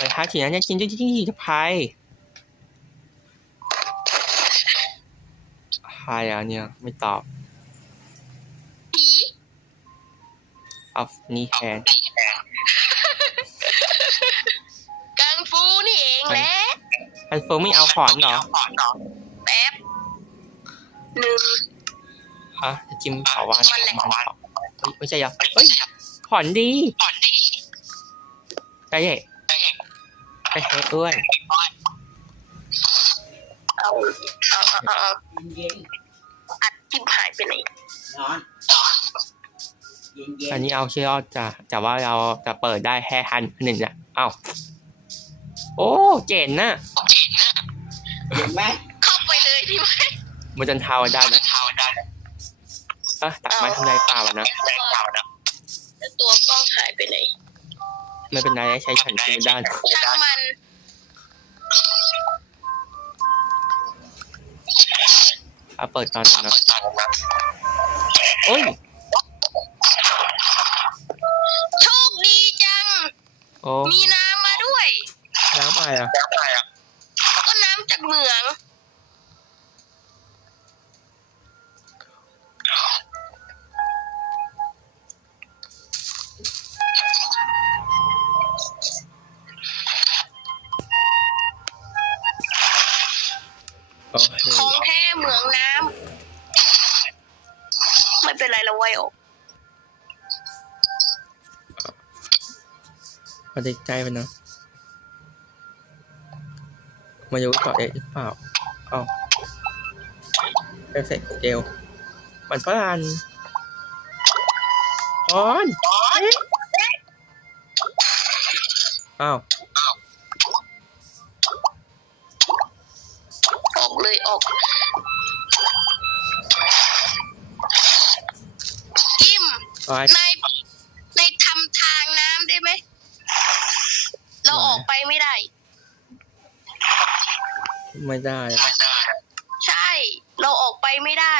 เลยฮะทีนั้นจะกินจริงๆจะพายพายอะเนี่ยไม่ตอบผีเอานี่แทนกังฟูนี่เองแหละอันเฟิร์มไม่เอาขอนเหรอแป๊บหนึ่งฮะจะจิ้มเผาว่านมันแหละเผาว่านเฮ้ยไม่ใช่เหรอเฮ้ยขอนดี ไปเฮ้เอ้วนเอาเอาเอาเอาเอาเย็นอัดจิ้มหายไปไหนๆนอนเย็นเย็อันนนี้เอาเชื่อจะแต่ว่าเราจะเปิดได้แค่ฮันหนึ่งอะเอ้าโอ้เจ๋งน่ะเย็นไหมเข้าไปเลยดีไหมมันจะเทาได้ไหมเออตัดไม้ทำไรเปล่าวะนะแล้วตัวกล้องหายไปไหน ไม่เป็นไรใช้ฉันคืนด้านช่างมัน เอาเปิดตอนนั้นนะโอ้ย โชคดีจัง โอ้มีน้ำมาด้วย น้ำอะไรอะ ก็น้ำจากเหมือง พอดีใจไปนะมาอยู่ต่อเอกหรือเปล่าเอ้าเอฟเฟกต์เอวมันฝรั่งออนอ้าวออกเลยออกกิมออนในในทำทางน้ำได้ไหม เราออกไปไม่ได้ ไม่ได้อะ ใช่ เราออกไปไม่ได้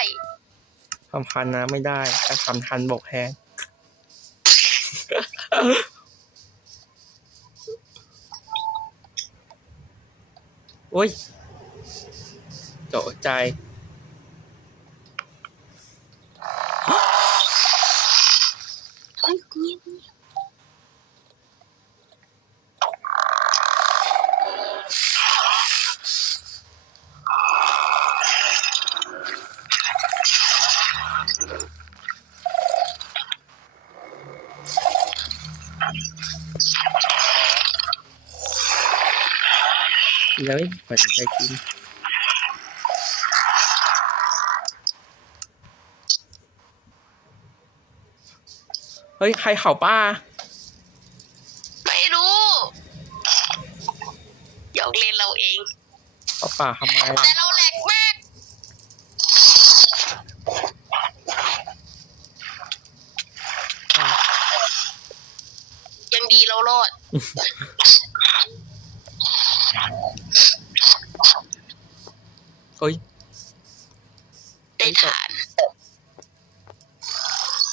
ทำพันนะไม่ได้แต่ทำพันบกแทนโอ้ยโจใจ เลยเปิดใจกินเฮ้ย ใครเข่าป้า ไม่รู้หยอกเล่นเราเองเอาป่าทำไม แต่เราแหลกมากอ้าวยังดีเรารอด เฮ้ยได้ฐาน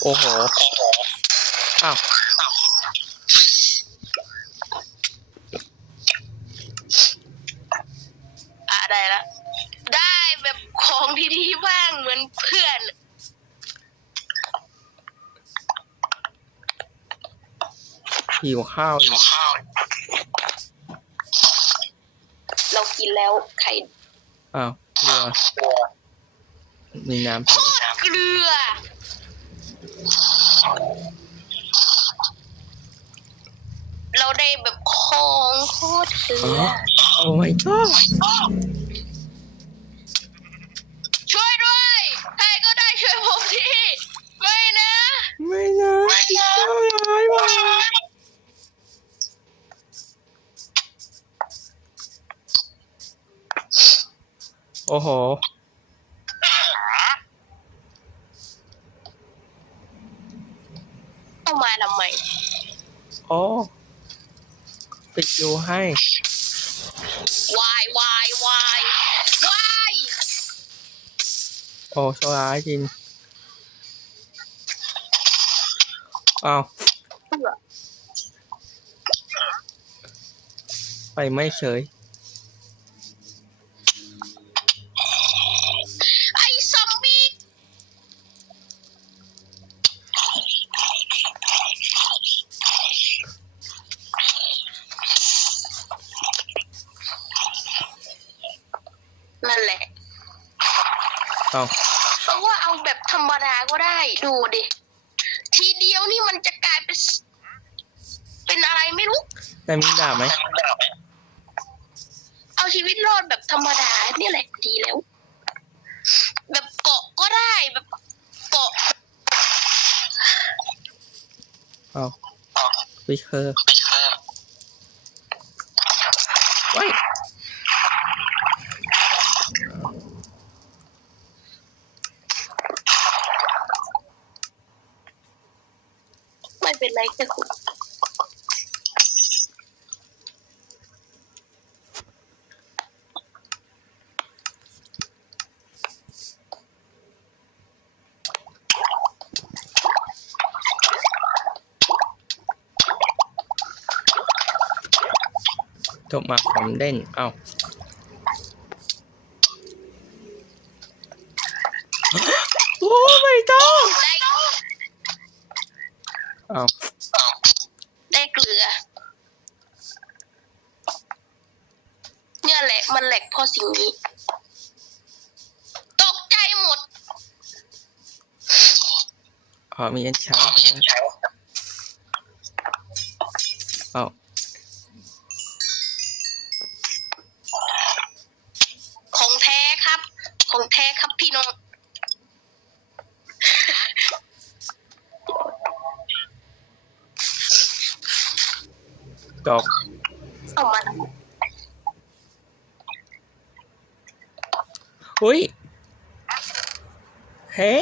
โอ้โห อ้าว อะได้ละได้แบบของดีๆบ้างเหมือนเพื่อน หิวข้าวอีกเรากินแล้วไข่อ้าวเรือ มีน้ำเปล่าเกลือ เราได้แบบของโคตรเกลือ๋ออโอ้ my god อ้โห เข้ามาทำไมโอ้ปิดดูให้ วายวายวายวายโอ้โชว์ร้ายจริงอ้าวเบื่อไปไม่เฉย ไอ้ซอมบี้นั่นแหละ เอา เพราะว่าเอาแบบธรรมดา ก็ได้ดูดิ ทีเดียวนี่มันจะกลายเป็น เป็นอะไรไม่รู้แต่มีดาบไหมเอาชีวิตรอดแบบธรรมดาเนี่ยแหละดีแล้ว แบบเกาะก็ได้แบบเกาะเอาวิเคอร์ไว้ย ไม่ เป็นไรแค่คุณจบมาผมเด่น เอาโอ้ไม่ต้อง ได้ เอา ได้เกลือ เนี่ยแหละ มัน แหลกเพราะสิ่งนี้ ตกใจหมดเอามีอันช้าเอาของแท้ครับ ของแท้ครับพี่น้องจบเอามา อุ้ยเฮ้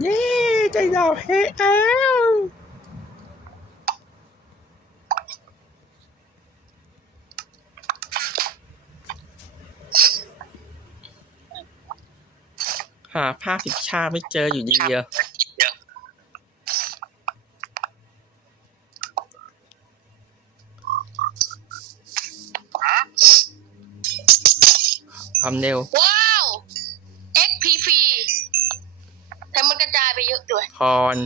เย้ใจดาวเฮ้อ้าวหาผ้าสิบชาไม่เจออยู่ดีเดียวความเร็ว ว้าว XP ฟรีแต่มันกระจายไปเยอะ ด้วยพร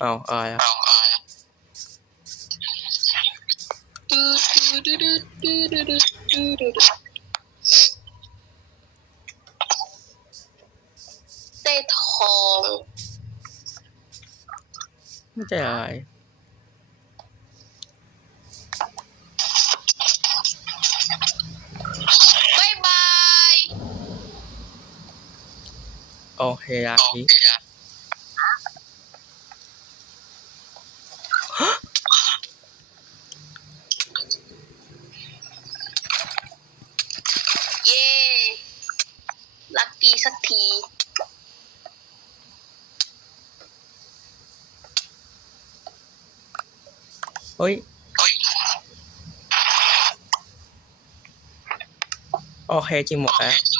เอาอะไรอะได้ทอง ไม่ใช่อะไร บายบาย โอเคละทีเย้ลักกี้สักที เฮ้ย โอเคจิมหมดแล้ว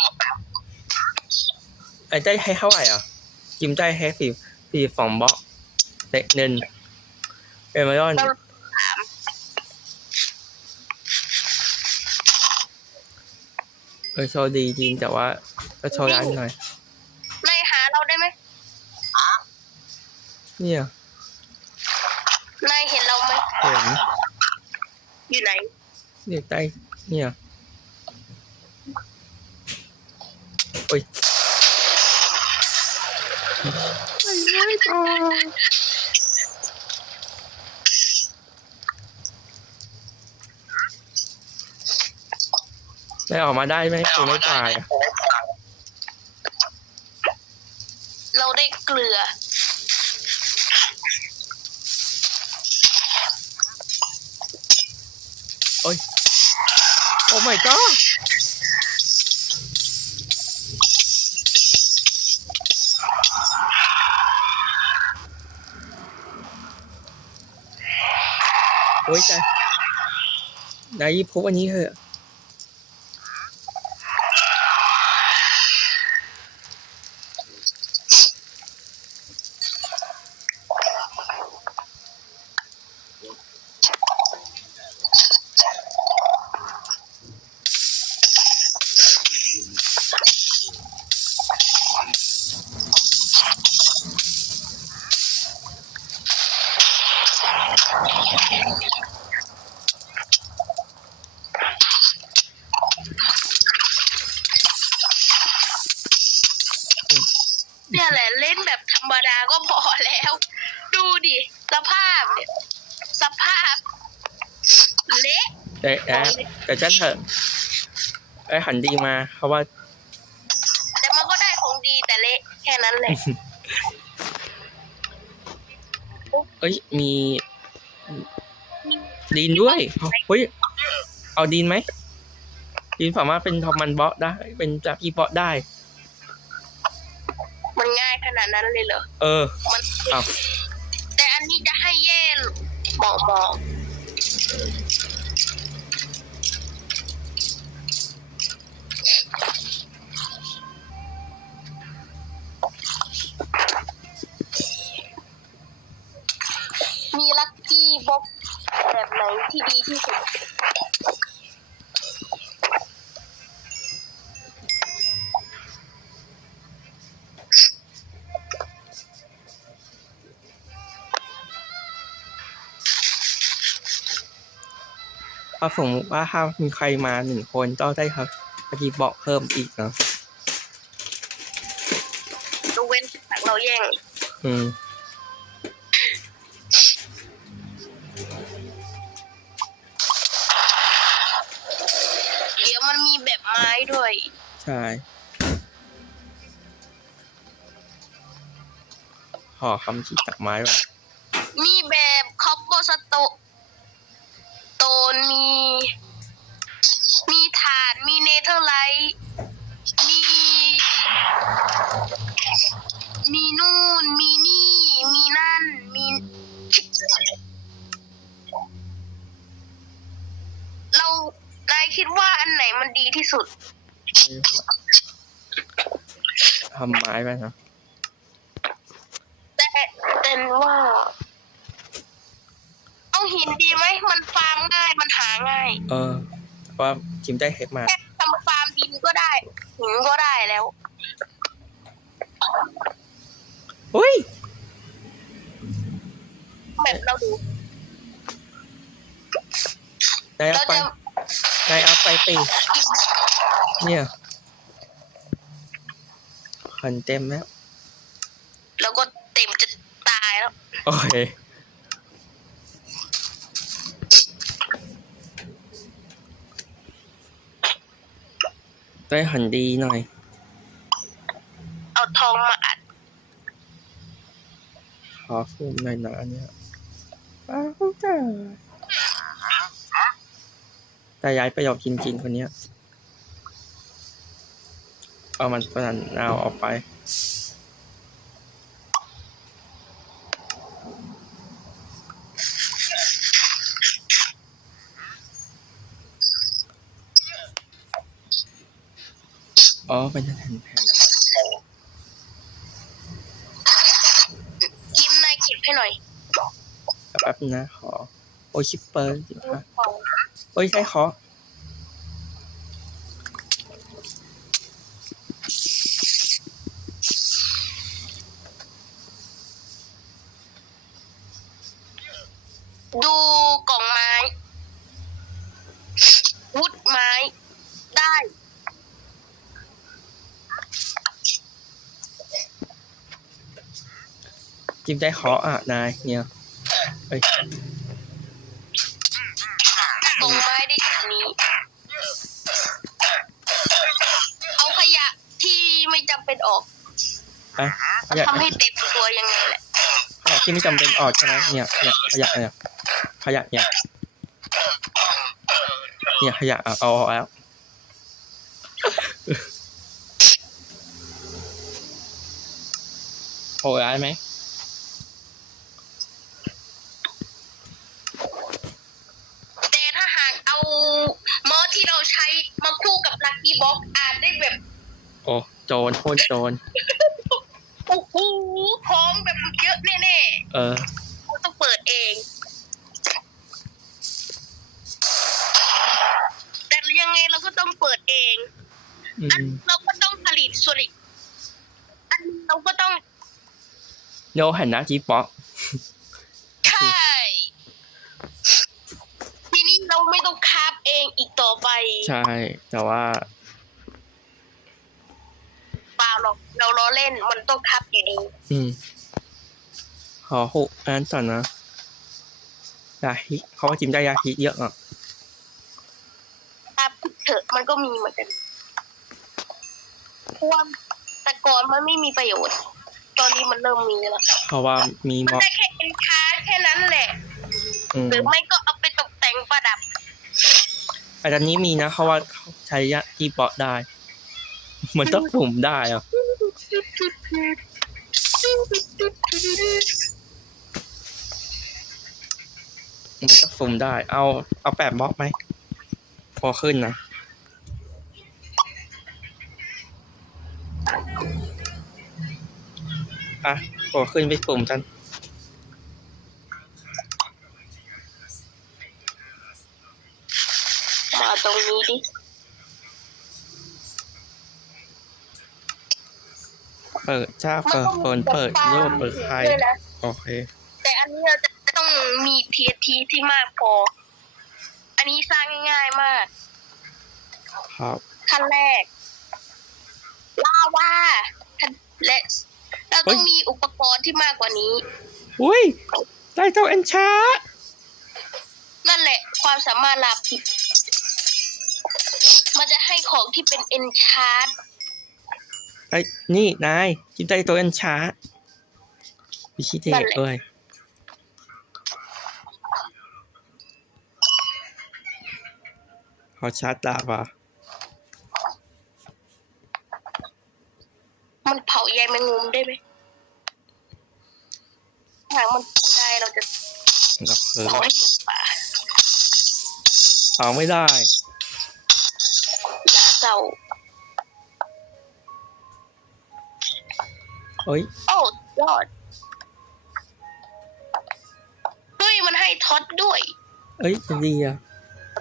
ไอ้ได้ให้เท่าไหร่อะจิมได้ให้สี่สี่สองบล็อกเด็กหนึ่งเอเมอรอนเราเออโชว์ดีจริงแต่ว่าก็โชว์ร้านหน่อยนายหาเราได้ไหมเนี่ยนายเห็นเราไหมเห็นอยู่ไหนเนี่ยใต้เนี่ยโอ้ยไม่ไม่ต่อ ได้ออกมาได้ไหมคือไม่ตายอะเราได้เกลือ โอ้ my god โอ้ยจ้ะนายพบอันนี้เถอะ เนี่ยแหละเล่นแบบธรรมดาก็พอแล้ว ดูดิ สภาพเนี่ย สภาพ เละ แต่แต่แต่ฉันเถอะไอ้หันดีมาเขาว่า แต่มันก็ได้ของดีแต่เละแค่นั้นแหละเอ้ยมีดีนด้วยเฮ้ยเอาดีนไหมดีนสามารถเป็นทอมมันบอสได้ เป็นจากอีบอสได้ มันง่ายขนาดนั้นเลยเหรอเออมันอ้าวแต่อันนี้จะให้เย่หมอกหมอกาสมมติว่าถ้ามีใครมาหนึ่งคนก็ได้ครับปฏิบอกเพิ่มอีกเนาะยกเว้นเราแย่ง อืม เดี๋ยวมันมีแบบไม้ด้วย ใช่ ขอคำชี้จากไม้ว่ะมีแบบ มี มีฐานมีเนเธอร์ไลท์มี มีนู่น มีนี่ มีนั่น มี เรานายคิดว่าอันไหนมันดีที่สุด ทำไม้ไปนะ แต่แต่ว่าเอา หินดีไหมมันฟาร์มง่ายมันหาง่ายเออว่าจิมได้เห็ดมา แค่ทำฟาร์มดินก็ได้หินก็ได้แล้ว อุ้ย แบบเราดูนายเอาเราไป จะนายเอาไปตีเนี่ยขันเต็มแล้วแล้วก็เต็มจะตายแล้ว โอเค ได้หันดีหน่อย เอาทองมาอัดขอฟูมหน่อยนะอันเนี้ยอ้าวจ้าแต่ย้ายประโยคจริงๆคนเนี้ย เอามันประนันนาวออกไป อ๋อเป็นแผ่นแผ่นยิ้มนายเก็บให้หน่อยแป๊บนึงนะขอ โอ้ยชิปเปอร์จริงปะโอ้ยใช่ขอ ดูกล่องไม้ วุดไม้ ได้ จิมได้ขออะนายเนี่ยเอ้ยกล่องไม้ได้สีนี้ เอาขยะที่ไม่จำเป็นออกอะขยะทำให้เต็มตัวยังไงแหละขยะที่ไม่จำเป็นออกใช่ไหมเนี่ยเนี่ยขยะเนี่ยขยะเนี่ยเนี่ยขยะอะเอาออกแล้ว โหร้ายไหม รโคตรโจนโอ้โหพร้อมแบบเยอะแน่ๆเออกูต้องเปิดเองแต่ยังไงเราก็ต้องเปิดเองอันเราก็ต้องผลิตสุริอันเราก็ต้องโยหันหน้าจีป๊อกใช่ทีนี้เราไม่ต้องคาบเองอีกต่อไป ใช่ แต่ว่า เราล้อเล่นมันต้องทับอยู่ดี อืม ขอหกอันต่อนนะยาฮิเขาว่าจิมได้ยาฮิเยอะอะทับเถอะมันก็มีเหมือนกันเพราะว่าแต่ก่อนมันไม่มีประโยชน์ ตอนนี้มันเริ่มมีแล้วเพราะว่ามีมันม็อบได้แค่เอ็นคาแค่นั้นแหละ อืมหรือไม่ก็เอาไปตกแต่งประดับ แต่ตอนนี้มีนะเขาว่าเขาใช้ยาที่เปาะได้ มันต้องสุ่มได้อะ มันต้องสุ่มได้ เอา เอาแปดบล็อกไหม พอขึ้นนะ อะ พอขึ้นไปสุ่มกัน มาตรงนี้ดิ เปิดจ้าเปิดเปิดเปิดโลกเปิดใครด้วยโอเค แต่อันนี้เราจะต้องมี TNT ที่มากพอ อันนี้สร้างง่ายๆมาก ครับขั้นแรกลาวาขั้นและเราต้องมีอุปกรณ์ที่มากกว่านี้ อุ้ยได้เจ้าเอนชานั่นแหละ ความสามารถลาผิด มันจะให้ของที่เป็น enchant ไอ้นี่นายจิบได้ตัวเอนชาวิชิเทนั่ศนแหละด้วยขอชาร์จดาบอะมันเผาใยแมงมุมได้ไหมถ้ามันเผาได้เราจะเราคือเผาให้หมดป่าเอาไม่ได้น่าเศร้า เฮ้ยโอ้ยอดเฮ้ยมันให้ท็อตด้วย เอ้ยจะดีอะ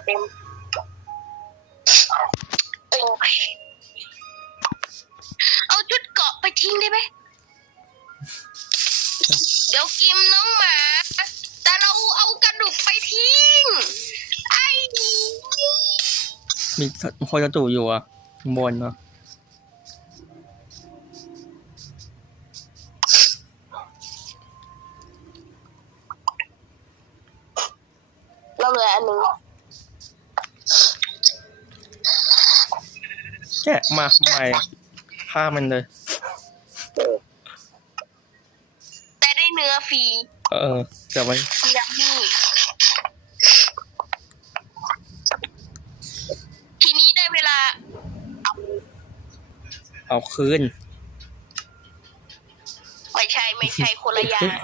เต็มโอ้ยเอาชุดเกาะไปทิ้งได้ไหม เดี๋ยวกิมน้องหมา แต่เราเอากระดูกไปทิ้ง ไอ้ มีคนกระตูอยู่อะข้างบนเนาะ เราเหลืออันหนึ่ง แกะมาทำไมอะฆ่ามันเลย แต่ได้เนื้อฟรี เออจะไว้ยัมมี่ทีนี้ได้เวลาเอาคืน ไม่ใช่ไม่ใช่คนละอย่าง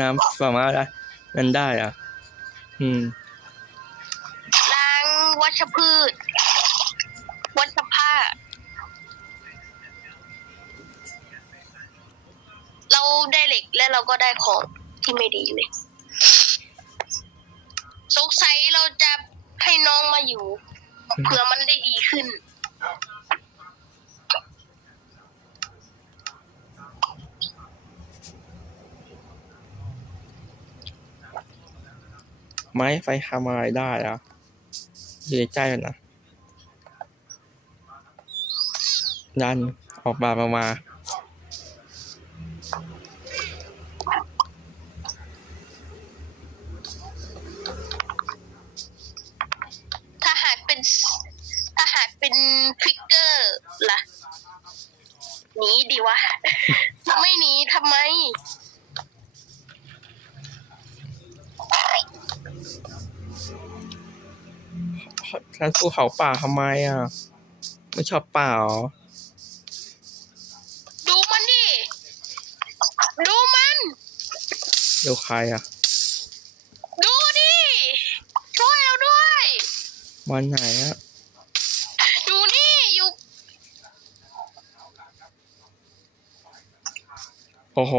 น้ำสามารถได้นั่นได้อะ อืม ล้างวัชพืช วัชผ้าเราได้เหล็กและเราก็ได้ของที่ไม่ดีเลย สงสัยเราจะให้น้องมาอยู่ เผื่อมันได้ดีขึ้น ไม้ไฟทำอะไรได้อะอยู่ใกล้ๆนะดันออกมามามา เขาป่าทำไมอะ ไม่ชอบป่าเหรอดูมันดิ ดูมัน เดี๋ยวใครอะ ดูดิ ช่วยเราด้วย วันไหนอะ อยู่นี่ อยู่ โอ้โห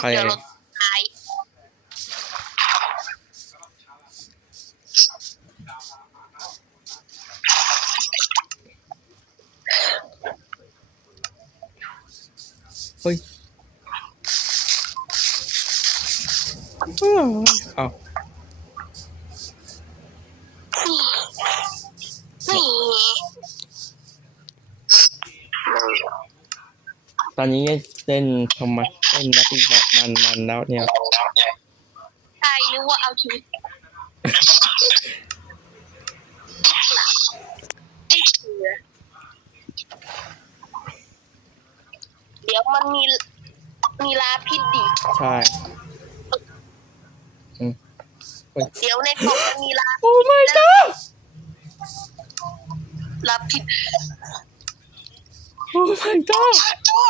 ตรงน้ำใครเดี๋ยวเราตายเฮ้ยเอานี่ตอนนี้เล่นทำไมเล่นนักวิ มันมันแล้วเนี่ย ใช่นึกว่าเอาชีวิตไอ้เสือเดี๋ยวมันมีมีลาพิษดิใช่อืมเดี๋ยวในกล่องมันมีลาโอ้ my god ลาพิษ โอ้ my god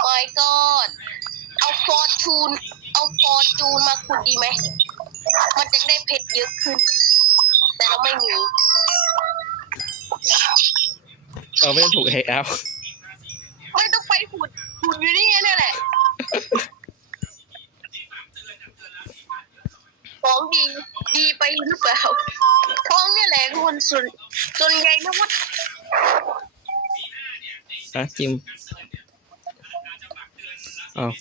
my god เอาฟอร์จูน เอาฟอร์จูนมาขุดดีไหม มันจะได้เพชรเยอะขึ้น แต่เราไม่มีเราไม่ต้องถูกเฮกแล้วไม่ต้องไปขุดขุดอยู่นี่ไงเนี่ยแหละ ของดี ดีไปหรือเปล่าท้องเนี่ยแหละคนส่วนส่วนใหญ่นะว่านะจิมอ้าว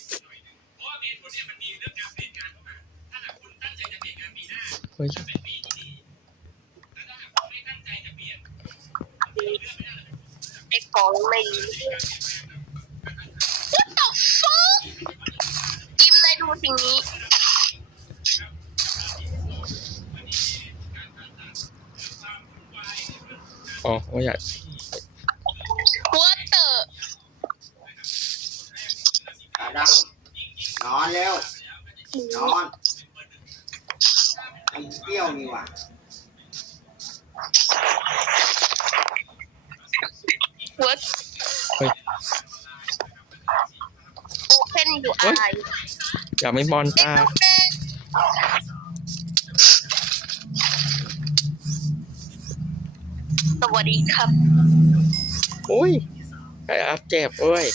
เฮ้ยไอ้ของไม่ดี What the fuck จิมนายดูสิ่งนี้ อ๋อว่าอยาก What the ตาดำนอนเร็ว นอนไอ้เปรี้ยวนี่ว่ะ What เฮ้ย Open your เฮ้ย eyes อยากไม่บอลตาสวัสดีครับ อุ้ยไอ้อัพเจ็บเอ้ย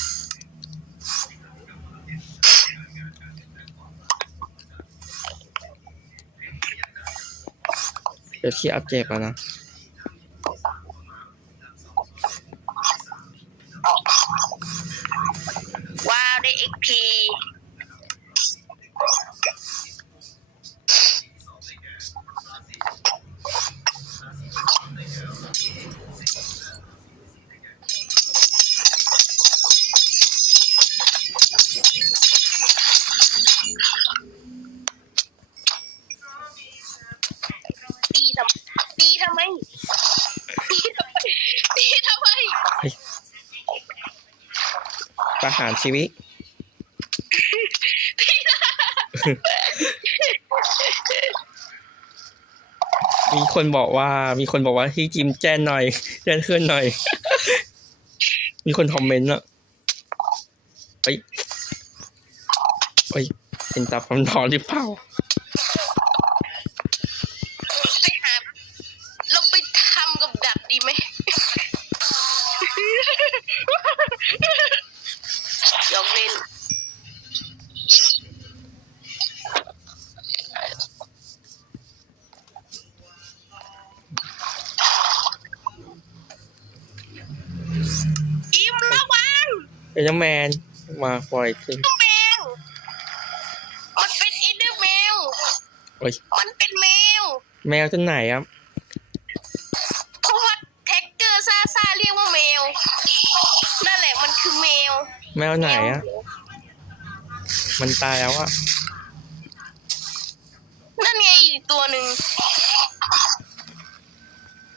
เดี๋ยวชี้อัพเจ็บแล้วนะ ประหารชีวิต มีคนบอกว่า มีคนบอกว่าที่จิมแจ้นหน่อยแจ้นขึ้นหน่อย มีคนคอมเมนต์อะเฮ้ยเฮ้ยเป็นตาความร้อนหรือเปล่า เป็นน้ำแมนมาปล่อยสิแมวมันเป็นอินเดอร์แมวเฮ้ยมันเป็นแมว แมวตัวไหนครับเพราะว่าแท็กเกอร์ซาซาเรียกว่าแมว นั่นแหละมันคือแมว แมวไหนอะมันตายแล้วอะนั่นไงอีกตัวหนึ่ง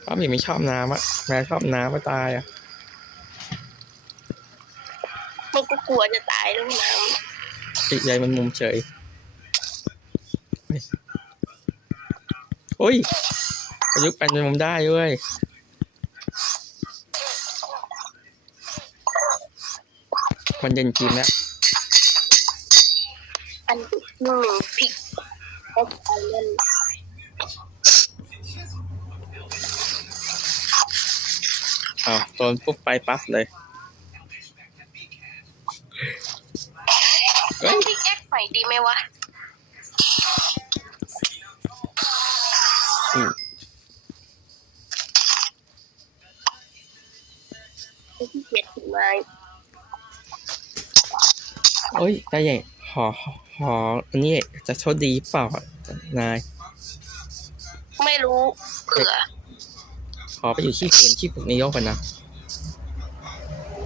ป้าหมีไม่ชอบน้ำอะแมวชอบน้ำมาตายอะ เขาก็กลัวจะตายลงน้ติดใยมันมุมเฉยโอ้ยปรยุกต์เป็นมุมได้เวยมันเย็นกินแล้วอันหนึ่งพริกเขาไอาโดนปุ๊บไปปั๊บเลย พิกแอคใหม่ดีไหมวะอืมที่เกียดถึงไม้เอ้ยตาใหญ่หอหออันนี้จะโชคดีเปล่านาย ไม่รู้เผื่อ ขอไปอยู่ที่ฝืนที่ฝึกนายกก่อนนะ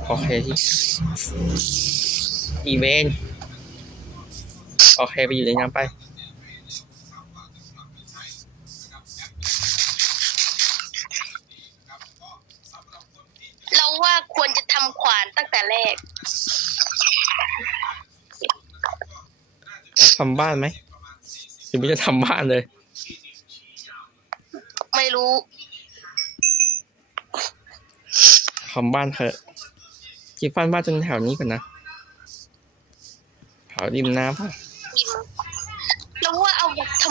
โอเคที่อีเวนต์ โอเคไปอยู่ในน้ำไปเราว่าควรจะทำขวานตั้งแต่แรกทำบ้านไหมหรือไม่จะทำบ้านเลย ไม่รู้ทำบ้านเถอะจีฟันบ้านตรงแถวนี้ก่อนนะแถวริมน้ำ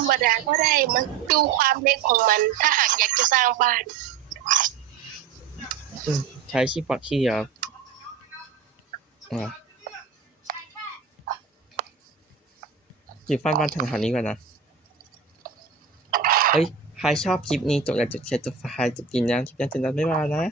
รมดาก็ได้มันดูความเล็กของมัน ถ้าหากอยากจะสร้างบ้านอืมใช้ขี้ปักขี้เดียวอะจีฟันบ้านแถวๆนี้ก่อนนะเฮ้ย ใครชอบคลิปนี้จดแล้วจุดแชร์จุดไฟล์จุดกินน้ำจุดยันจุดนั้นไม่มานะ